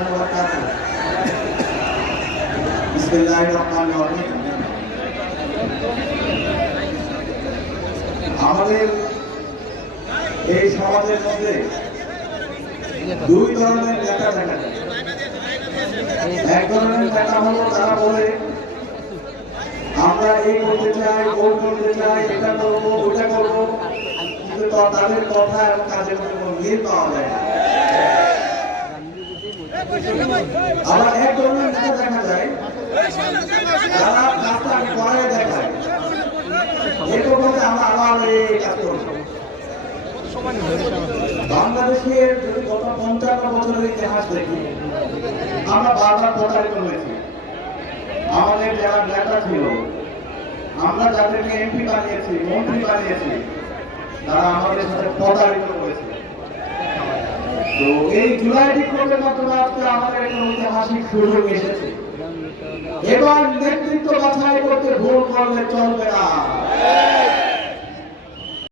ওয়া বারাকাতুহু। বিসমিল্লাহির রহমানির রহিম। আমাদের এই সমাজের মধ্যে দুই ধরনের নেতা দেখা যায়। এক ধরনের নেতা হলো তারা বলে আমরা এই করতে চাই, ওই করতে চাই, এটা করবো, ওটা করবো, কিন্তু তাদের কথা এবং কাজের মধ্যে কোনো মিল পাওয়া যায় না। আবার এক ধরনের নেতা দেখা যায় যারা রাস্তা করায় দেখায়, এরকম বলতে আমার এই কাজ করবো। বাংলাদেশের যদি গত ৫৫ বছরের ইতিহাস দেখি, আমরা বারবার প্রতারিত হয়েছি। আমাদের যারা নেতা ছিল, আমরা যাদেরকে এমপি বানিয়েছি, মন্ত্রী বানিয়েছি, তারা আমাদের সাথে প্রতারিত করেছে। তো এই জুলাই বিপ্লবের মাধ্যমে আজকে আমাদের একটা ঐতিহাসিক সুযোগ এসেছে। এবার নেতৃত্ব বাছাই করতে ভুল করলে চলবে না।